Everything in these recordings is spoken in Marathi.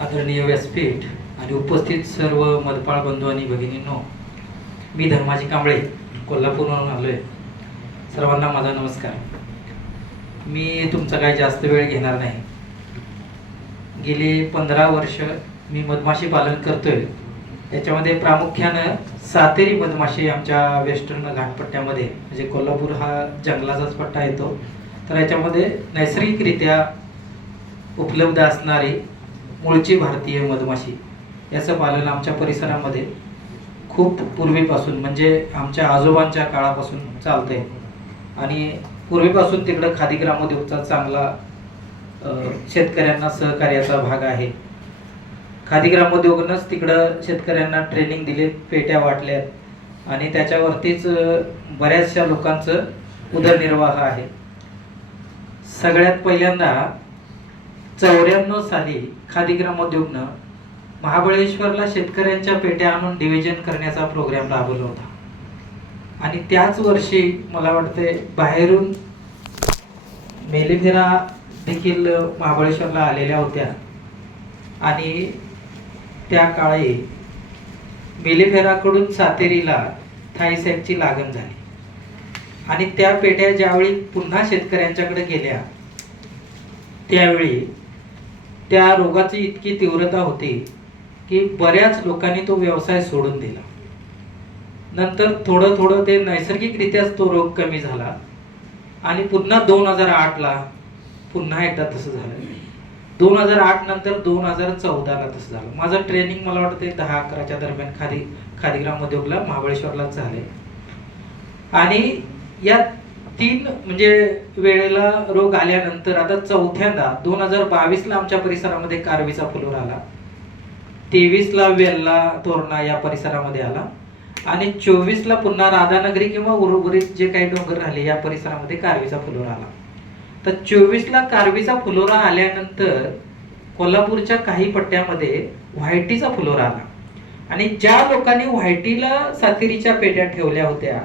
आदरणीय व्यासपीठ आणि उपस्थित सर्व मधपाळ बंधू आणि भगिनींनो, मी धर्माजी कांबळे कोल्हापूरवरून आलो आहे. सर्वांना माझा नमस्कार. मी तुमचा काही जास्त वेळ घेणार नाही. गेली 15 वर्ष मी मधमाशी पालन करतोय. याच्यामध्ये प्रामुख्यानं सातेरी मधमाशी आमच्या वेस्टर्न घाटपट्ट्यामध्ये, म्हणजे कोल्हापूर हा जंगलाचाच पट्टा येतो, तर याच्यामध्ये नैसर्गिकरित्या उपलब्ध असणारी मूळची भारतीय मधमाशी याचं पालन आमच्या परिसरामध्ये खूप पूर्वीपासून, म्हणजे आमच्या आजोबांच्या काळापासून चालतंय. आणि पूर्वीपासून तिकडं खादी ग्रामोद्योगचा चांगला शेतकऱ्यांना सहकार्याचा भाग आहे. खादी ग्रामोद्योगनंच तिकडं शेतकऱ्यांना ट्रेनिंग दिले, पेट्या वाटल्यात आणि त्याच्यावरतीच बऱ्याचशा लोकांचं उदरनिर्वाह आहे. सगळ्यात पहिल्यांदा 94 साली खादी ग्रामोद्योगनं महाबळेश्वरला शेतकऱ्यांच्या पेट्या आणून डिव्हिजन करण्याचा प्रोग्राम राबवला होता. आणि त्याच वर्षी मला वाटते बाहेरून मेलेफेरा देखील महाबळेश्वरला आलेल्या होत्या. आणि त्या काळी मेलेफेराकडून सातेरीला थाईसॅगची लागण झाली. आणि त्या पेट्या ज्यावेळी पुन्हा शेतकऱ्यांच्याकडे गेल्या त्यावेळी त्या रोगाची इतकी तीव्रता होती की बऱ्याच लोकांनी तो व्यवसाय सोडून दिला. नंतर थोडं थोडं ते नैसर्गिकरित्याच तो रोग कमी झाला आणि पुन्हा 2008ला पुन्हा एकदा तसं झालं. 2008 नंतर 2014ला तसं झालं. माझं ट्रेनिंग मला वाटतं 10-11च्या दरम्यान खादी ग्रामोद्योगला महाबळेश्वरलाच झाले. आणि या 3 म्हणजे वेळेला रोग आल्यानंतर आता चौथ्यांदा 2022ला आमच्या परिसरामध्ये कारवीचा फुलोरा आला, 23ला वेल्ला तोरणा या परिसरामध्ये आला आणि 24ला पुन्हा राधानगरी किंवा उर्वरित जे काही डोंगर राहिले या परिसरामध्ये कारवीचा फुलोरा आला. तर 24ला कारवीचा फुलोरा आल्यानंतर कोल्हापूरच्या काही पट्ट्यामध्ये व्हायटीचा फुलोरा आला. आणि ज्या लोकांनी व्हायटीला सातेरीच्या पेट्या ठेवल्या होत्या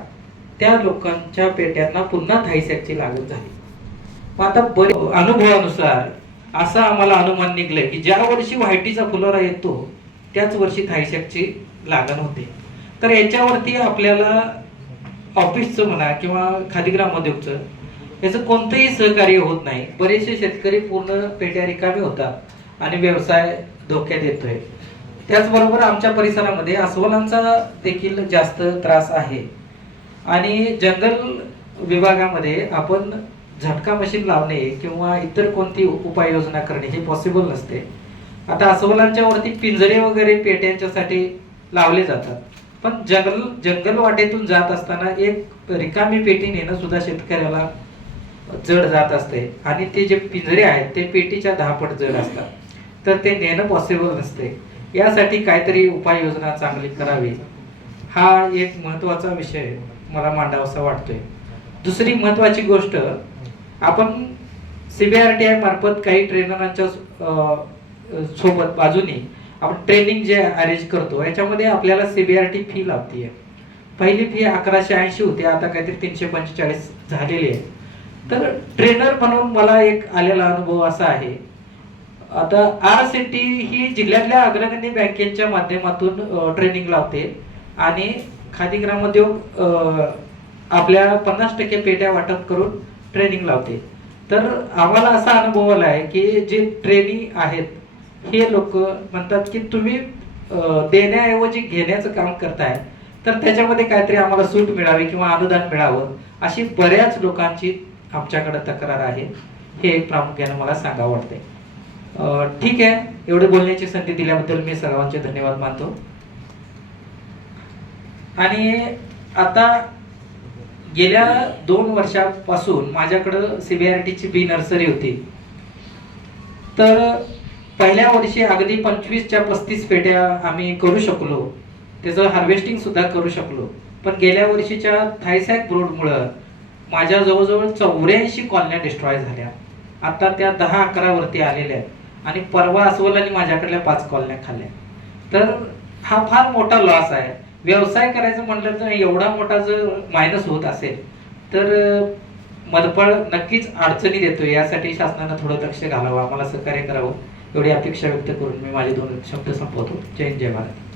त्या लोकांच्या पेट्यांना पुन्हा थाईसॅगची लागण झाली. मग आता अनुभवानुसार असा आम्हाला अनुमान निघलंय की ज्या वर्षी व्हायटीचा फुलोरा येतो त्याच वर्षी थाईसॅगची लागण होते. तर याच्यावरती आपल्याला ऑफिसचं म्हणा किंवा खादी ग्रामोद्योगचं याचं कोणतंही सहकार्य होत नाही. बरेचसे शेतकरी पूर्ण पेट्या रिकामी होतात आणि व्यवसाय धोक्यात येतोय. त्याचबरोबर आमच्या परिसरामध्ये अस्वलांचा देखील जास्त त्रास आहे. आणि जंगल विभागामध्ये आपण झटका मशीन लावणे किंवा इतर कोणती उपाययोजना करणे हे पॉसिबल नसते. आता अस्वलांच्या वरती पिंजरे वगैरे पेट्यांच्यासाठी लावले जातात, पण जंगल वाटेतून जात असताना एक रिकामी पेटी नेणं सुद्धा शेतकऱ्याला जड जात असते. आणि ते जे पिंजरे आहेत ते पेटीच्या 10 पट जड असतात, तर ते नेणं पॉसिबल नसते. यासाठी काहीतरी उपाययोजना चांगली करावी हा एक महत्वाचा विषय मला मांडावासा वाटतोय. दुसरी महत्वाची गोष्ट, आपण CBRTI मार्फत काही ट्रेनरांच्या सोबत बाजूने आपण ट्रेनिंग जे अरेंज करतो याच्यामध्ये आपल्याला CBRT फी लागते. पहिली फी 1180 होती, आता काहीतरी 345 झालेली आहे. तर ट्रेनर म्हणून मला एक आलेला अनुभव असा आहे, आता RCT ही जिल्ह्यातल्या अग्रगण्य बँकेच्या माध्यमातून ट्रेनिंग लावते आणि खादी ग्रामोद्योग आपल्या 50% पेट्या वाटप करून ट्रेनिंग लावते. तर आम्हाला असा अनुभव आला आहे की जे ट्रेनी आहेत हे लोक म्हणतात की तुम्ही देण्याऐवजी घेण्याचं काम करताय, तर त्याच्यामध्ये काहीतरी आम्हाला सूट मिळावी किंवा अनुदान मिळावं अशी बऱ्याच लोकांची आमच्याकडे तक्रार आहे. हे प्रामुख्याने मला सांगावं वाटतंय. ठीक आहे, एवढे बोलण्याची संधी दिल्याबद्दल मी सर्वांचे धन्यवाद मानतो. आणि आता गेल्या 2 वर्षापासून माझ्याकडं CBRTची बी नर्सरी होती. तर पहिल्या वर्षी अगदी 25च्या 35 पेट्या आम्ही करू शकलो, त्याचं हार्वेस्टिंग सुद्धा करू शकलो. पण गेल्या वर्षीच्या थाईसॅग ब्रूडमुळं माझ्या जवळजवळ 84 कॉलन्या डिस्ट्रॉय झाल्या. आता त्या 10-11 वरती आलेल्या आहेत आणि परवा अस्वलांनी माझ्याकडल्या 5 कॉलन्या खाल्ल्या. तर हा फार मोठा लॉस आहे. व्यवसाय करायचं म्हटलं तर एवढा मोठा जर मायनस होत असेल तर मधपळ नक्कीच अडचणी देतोय. यासाठी शासनानं थोडं लक्ष घालावं, आम्हाला सहकार्य करावं एवढी अपेक्षा व्यक्त करून मी माझे 2 शब्द संपवतो. जय हिंद, जय भारत.